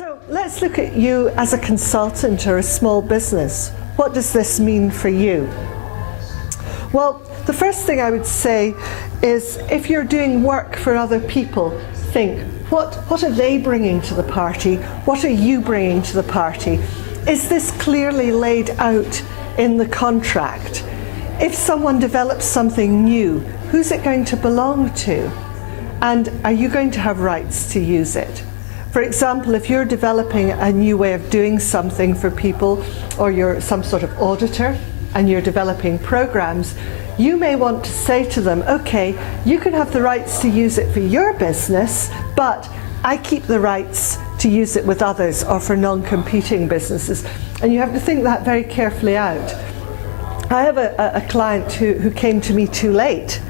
So let's look at you as a consultant or a small business. What does this mean for you? Well, the first thing I would say is if you're doing work for other people, think, what are they bringing to the party? What are you bringing to the party? Is this clearly laid out in the contract? If someone develops something new, who's it going to belong to? And are you going to have rights to use it? For example, if you're developing a new way of doing something for people, or you're some sort of auditor and you're developing programs, you may want to say to them, okay, you can have the rights to use it for your business, but I keep the rights to use it with others or for non-competing businesses. And you have to think that very carefully out. I have a client who came to me too late,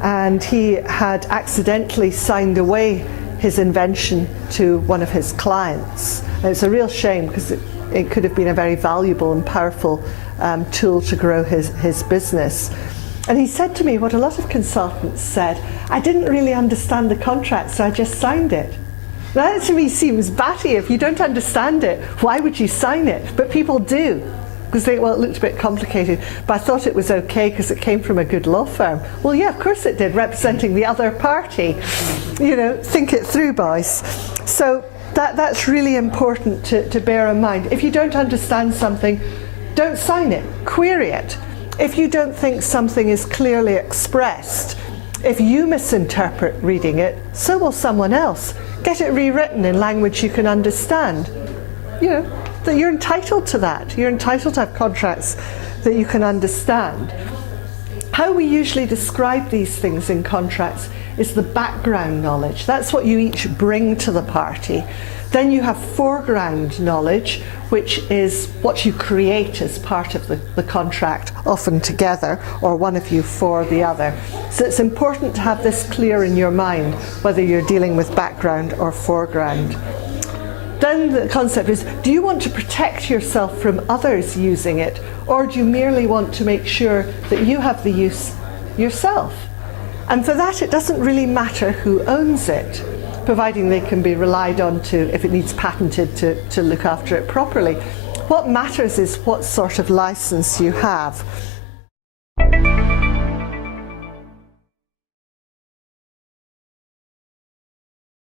and he had accidentally signed away his invention to one of his clients. And it's a real shame because it could have been a very valuable and powerful tool to grow his business. And he said to me what a lot of consultants said, I didn't really understand the contract, so I just signed it. That to me seems batty. If you don't understand it, why would you sign it? But people do, because they think, well, it looked a bit complicated, but I thought it was okay because it came from a good law firm. Well, yeah, of course it did, representing the other party. You know, think it through, boys. So that's really important to bear in mind. If you don't understand something, don't sign it, query it. If you don't think something is clearly expressed, if you misinterpret reading it, so will someone else. Get it rewritten in language you can understand. You know, that you're entitled to that. You're entitled to have contracts that you can understand. How we usually describe these things in contracts is the background knowledge. That's what you each bring to the party. Then you have foreground knowledge, which is what you create as part of the contract, often together, or one of you for the other. So it's important to have this clear in your mind, whether you're dealing with background or foreground. Then the concept is, do you want to protect yourself from others using it, or do you merely want to make sure that you have the use yourself? And for that, it doesn't really matter who owns it, providing they can be relied on to, if it needs patented, to look after it properly. What matters is what sort of license you have.